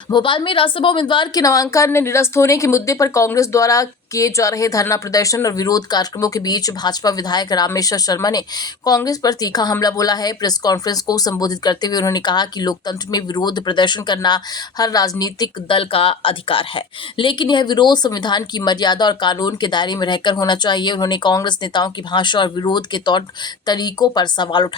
भोपाल में राज्यसभा उम्मीदवार के नामांकन निरस्त होने के मुद्दे पर कांग्रेस द्वारा किए जा रहे धरना प्रदर्शन और विरोध कार्यक्रमों के बीच भाजपा विधायक रामेश्वर शर्मा ने कांग्रेस पर तीखा हमला बोला है। प्रेस कॉन्फ्रेंस को संबोधित करते हुए उन्होंने कहा कि लोकतंत्र में विरोध प्रदर्शन करना हर राजनीतिक दल का अधिकार है, लेकिन यह विरोध संविधान की मर्यादा और कानून के दायरे में रहकर होना चाहिए। उन्होंने कांग्रेस नेताओं की भाषा और विरोध के तौर तरीकों पर सवाल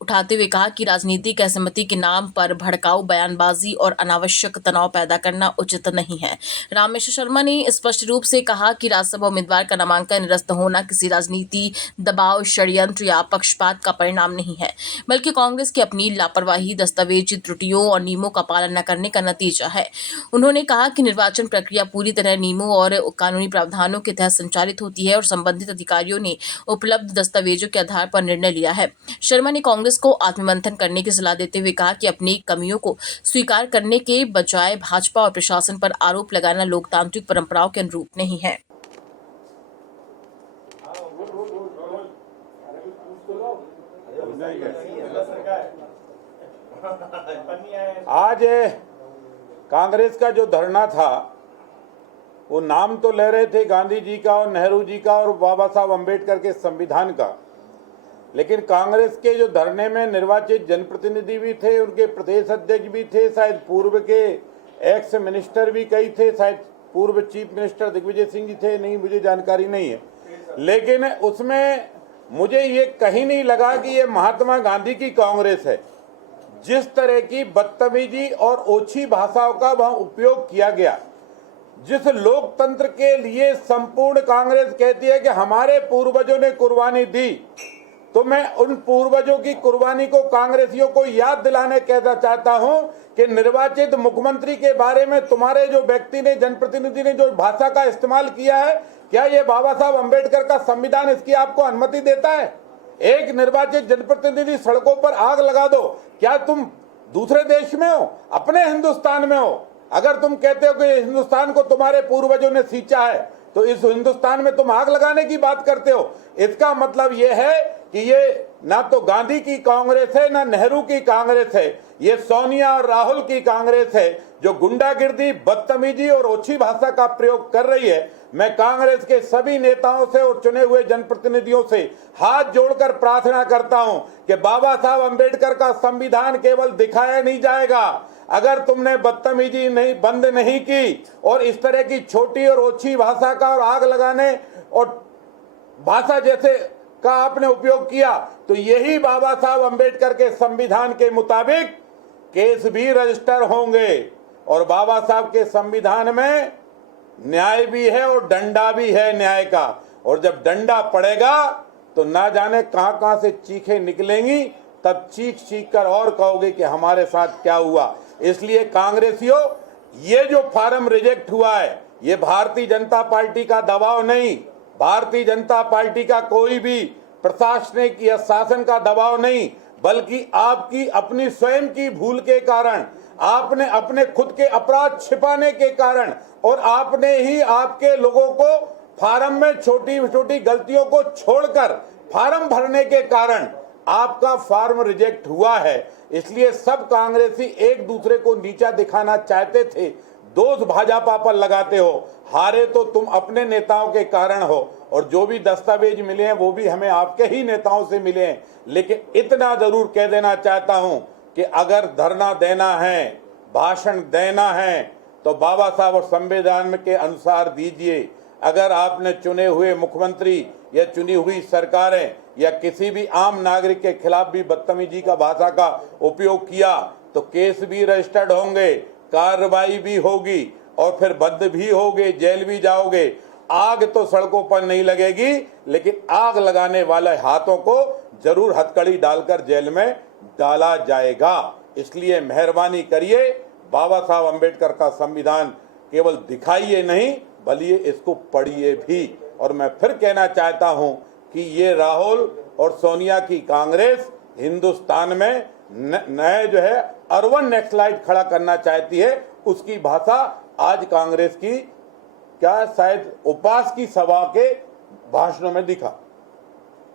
उठाते हुए कहा कि राजनीतिक असहमति के नाम पर भड़काऊ बयानबाजी और अनावश्यक तनाव पैदा करना उचित नहीं है। रामेश्वर शर्मा ने स्पष्ट रूप से कहा कि राज्यसभा उम्मीदवार का नामांकन निरस्त होना किसी राजनीति, दबाव, षड्यंत्र या पक्षपात का परिणाम नहीं है, बल्कि कांग्रेस की अपनी लापरवाही, दस्तावेजी त्रुटियों और नियमों का पालन न करने का नतीजा है। उन्होंने कहा कि निर्वाचन प्रक्रिया पूरी तरह नियमों और कानूनी प्रावधानों के तहत संचालित होती है और संबंधित अधिकारियों ने उपलब्ध दस्तावेजों के आधार पर निर्णय लिया है। शर्मा ने कांग्रेस को आत्ममंथन करने की सलाह देते हुए कहा कि अपनी कमियों को स्वीकार करने के बजाय भाजपा और प्रशासन पर आरोप लगाना लोकतांत्रिक परंपराओं के अनुरूप नहीं है। आज कांग्रेस का जो धरना था वो नाम तो ले रहे थे गांधी जी का और नेहरू जी का और बाबा साहब अम्बेडकर के संविधान का, लेकिन कांग्रेस के जो धरने में निर्वाचित जनप्रतिनिधि भी थे, उनके प्रदेश अध्यक्ष भी थे, शायद पूर्व के एक्स मिनिस्टर भी कई थे, शायद पूर्व चीफ मिनिस्टर दिग्विजय सिंह जी थे, नहीं मुझे जानकारी नहीं है, लेकिन उसमें मुझे ये कहीं नहीं लगा कि ये महात्मा गांधी की कांग्रेस है। जिस तरह की बदतमीजी और ओछी भाषाओं का वहां उपयोग किया गया, जिस लोकतंत्र के लिए संपूर्ण कांग्रेस कहती है कि हमारे पूर्वजों ने कुर्बानी दी, तो मैं उन पूर्वजों की कुर्बानी को कांग्रेसियों को याद दिलाने कहना चाहता हूं कि निर्वाचित मुख्यमंत्री के बारे में तुम्हारे जो व्यक्ति ने, जनप्रतिनिधि ने जो भाषा का इस्तेमाल किया है, क्या ये बाबा साहब अम्बेडकर का संविधान इसकी आपको अनुमति देता है? एक निर्वाचित जनप्रतिनिधि सड़कों पर आग लगा दो, क्या तुम दूसरे देश में हो, अपने हिंदुस्तान में हो? अगर तुम कहते हो कि हिंदुस्तान को तुम्हारे पूर्वजों ने सींचा है, तो इस हिंदुस्तान में तुम आग लगाने की बात करते हो। इसका मतलब यह है कि ये ना तो गांधी की कांग्रेस है, ना नेहरू की कांग्रेस है, ये सोनिया और राहुल की कांग्रेस है जो गुंडागिर्दी, बदतमीजी और ओछी भाषा का प्रयोग कर रही है। मैं कांग्रेस के सभी नेताओं से और चुने हुए जनप्रतिनिधियों से हाथ जोड़कर प्रार्थना करता हूं कि बाबा साहब अम्बेडकर का संविधान केवल दिखाया नहीं जाएगा। अगर तुमने बदतमीजी नहीं बंद नहीं की और इस तरह की छोटी और ओछी भाषा का और आग लगाने और भाषा जैसे का आपने उपयोग किया, तो यही बाबा साहब अम्बेडकर के संविधान के मुताबिक केस भी रजिस्टर होंगे। और बाबा साहब के संविधान में न्याय भी है और डंडा भी है न्याय का, और जब डंडा पड़ेगा तो ना जाने कहां से चीखें निकलेंगी, तब चीख चीख कर और कहोगे कि हमारे साथ क्या हुआ। इसलिए कांग्रेसियों, ये जो फार्म रिजेक्ट हुआ है, ये भारतीय जनता पार्टी का दबाव नहीं, भारतीय जनता पार्टी का कोई भी प्रशासनिक या शासन का दबाव नहीं, बल्कि आपकी अपनी स्वयं की भूल के कारण, आपने अपने खुद के अपराध छिपाने के कारण और आपने ही आपके लोगों को फार्म में छोटी छोटी गलतियों को छोड़कर फार्म भरने के कारण आपका फार्म रिजेक्ट हुआ है। इसलिए सब कांग्रेसी एक दूसरे को नीचा दिखाना चाहते थे, दोष भाजपा पर लगाते हो। हारे तो तुम अपने नेताओं के कारण हो, और जो भी दस्तावेज मिले हैं वो भी हमें आपके ही नेताओं से मिले हैं। लेकिन इतना जरूर कह देना चाहता हूं कि अगर धरना देना है, भाषण देना है, तो बाबा साहब और संविधान के अनुसार दीजिए। अगर आपने चुने हुए मुख्यमंत्री या चुनी हुई सरकारें या किसी भी आम नागरिक के खिलाफ भी बदतमीजी का भाषा का उपयोग किया, तो केस भी रजिस्टर्ड होंगे, कार्रवाई भी होगी और फिर बंद भी होगे, जेल भी जाओगे। आग तो सड़कों पर नहीं लगेगी, लेकिन आग लगाने वाले हाथों को जरूर हथकड़ी डालकर जेल में डाला जाएगा। इसलिए मेहरबानी करिए, बाबा साहब अम्बेडकर का संविधान केवल दिखाइए नहीं, बल्कि इसको पढ़िए भी। और मैं फिर कहना चाहता हूं कि ये राहुल और सोनिया की कांग्रेस हिंदुस्तान में नए जो है अर्बन नक्सलाइट खड़ा करना चाहती है। उसकी भाषा आज कांग्रेस की क्या शायद उपवास की सभा के भाषणों में दिखा।